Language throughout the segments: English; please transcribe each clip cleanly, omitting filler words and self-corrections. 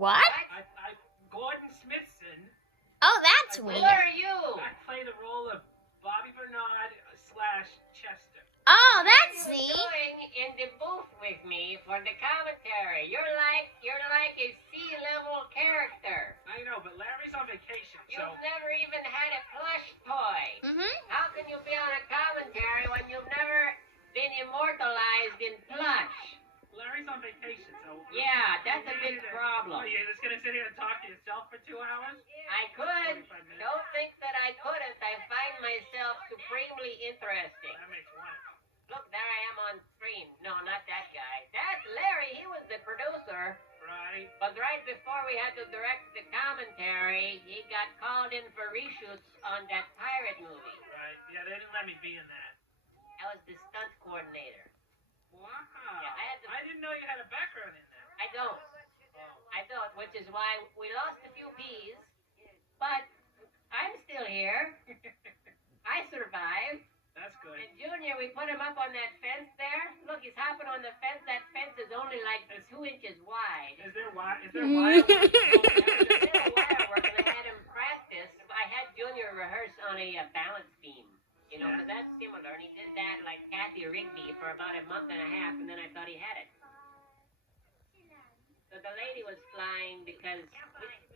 What? I'm Gordon Smithson. Oh, that's Who weird. are you? I play the role of Bobby Bernard / Chester. Oh, that's What are you neat. doing in the booth with me for the commentary? You're like a C-level character. I know, but Larry's on vacation, You've so... never even had a plush toy. Mm-hmm. How can you be on a commentary when you've never been immortalized in plush? Larry's on vacation, so... Yeah, that's a big problem. Oh, you're just gonna sit here and talk to yourself for 2 hours? I could. 45 minutes. Don't think that I couldn't. I find myself supremely interesting. That makes one. Look, there I am on screen. No, not that guy. That's Larry. He was the producer. Right. But right before we had to direct the commentary, he got called in for reshoots on that pirate movie. Right. Yeah, they didn't let me be in that. I was the stunt coordinator. Wow. Yeah, I didn't know you had a background in that. I don't. Oh. I don't, which is why we lost a few peas. But I'm still here. I survived. That's good. And Junior, we put him up on that fence there. Look, he's hopping on the fence. That fence is only like 2 inches wide. Is there wire? Is there wire? There was a bit of wire work, and I had him practice. I had Junior rehearse on a balance beam. You know, because that's similar. And he did that like Kathy Rigby for about a month and a half, and then I thought he had it. So the lady was flying because...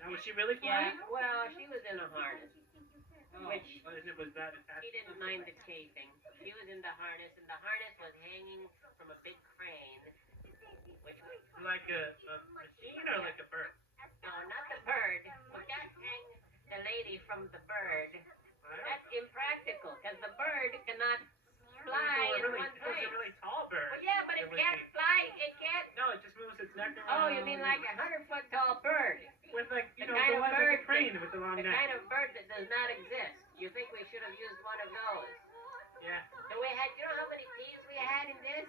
Now, was she really Yeah, flying? well, she was in a harness. Oh, Which... was that She didn't mind the chafing. She was in the harness, and the harness was hanging from a big crane. Which was... like a machine or like a bird? No, not the bird. We can't hang the lady from the bird. That's impractical, because the bird cannot fly in one It was place. a really tall bird. Well, yeah, but it can't fly. It can't... No, it just moves its neck around. Oh, you mean like a 100-foot tall bird? With like, The the kind of one with bird the crane with the long The neck. kind of bird that does not exist. You think we should have used one of those? Yeah. So we had, you know how many peas we had in this?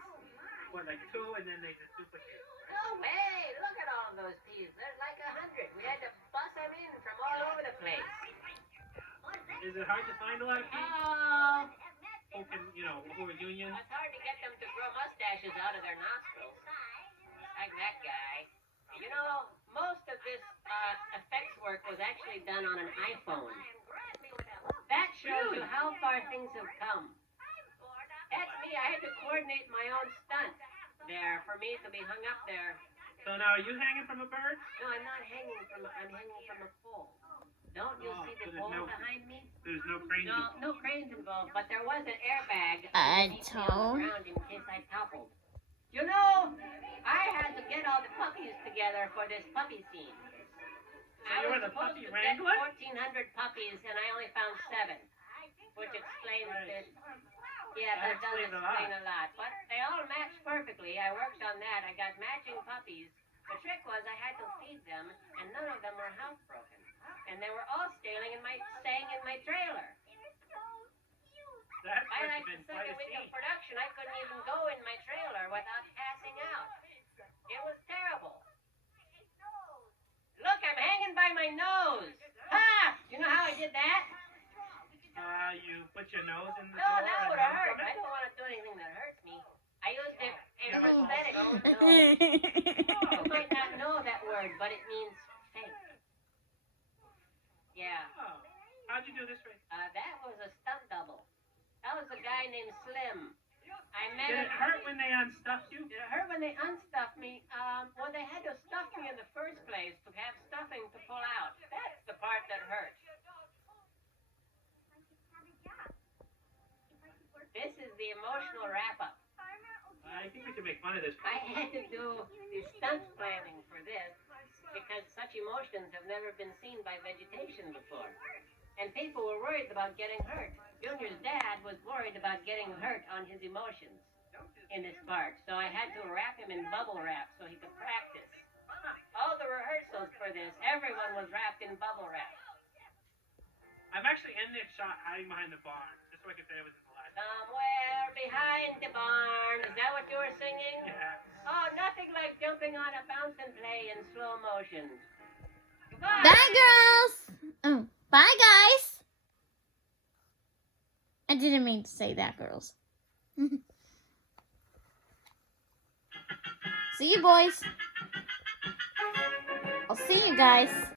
What, like 2, and then they just duplicate. No way! Look at all those peas. There's like 100. We had to bust them in from all over the place. Is it hard to find a lot of people Oh, who can, who are union? it's hard to get them to grow mustaches out of their nostrils. Like that guy. You know, most of this effects work was actually done on an iPhone. That shows you how far things have come. That's me. I had to coordinate my own stunt there for me to be hung up there. So now, are you hanging from a bird? No, I'm not hanging from. I'm hanging from a pole. Don't you see the pole behind me? There's no crane. No cranes involved, but there was an airbag I underneath me on the don't. ground in case I toppled. You know, I had to get all the puppies together for this puppy scene. I you was were the supposed puppy to wrangler? get 1,400 puppies, and I only found 7, which explains that. Yeah, that does explain a lot. But they all matched perfectly. I worked on that. I got matching puppies. The trick was I had to feed them, and none of them were housebroken. And they were all staying in my trailer. That By must like have the been quite a second week of scene. production, I couldn't even go in my trailer without passing out. It was terrible. Look, I'm hanging by my nose. Ha! You know how I did that? You put your nose in the No, door that and would have hung hurt. from I it? don't want to do anything that hurts me. I used a Yeah, but- prosthetic nose. You might not know that word, but it means fake. Yeah. Oh. How'd you do this, Ray? That was a stunt double. That was a guy named Slim. I met Did him. it hurt when they unstuffed you? Did it hurt when they unstuffed me? Well, they had to stuff me in the first place to have stuffing to pull out. That's the part that hurt. This is the emotional wrap-up. I think we should make fun of this. I had to do the stunt planning for this because such emotions have never been seen by vegetation before. And people were worried about getting hurt. Junior's dad was worried about getting hurt on his emotions in this part. So I had to wrap him in bubble wrap so he could practice. All the rehearsals for this, everyone was wrapped in bubble wrap. I'm actually in this shot hiding behind the barn, just so I could say I was in the last. Somewhere behind the barn. Is that what you were singing? Yeah. Oh, nothing like jumping on a fountain play in slow motion. Goodbye. Bye, girls. Oh, bye, guys. I didn't mean to say that, girls. See you, boys. I'll I'll see you guys.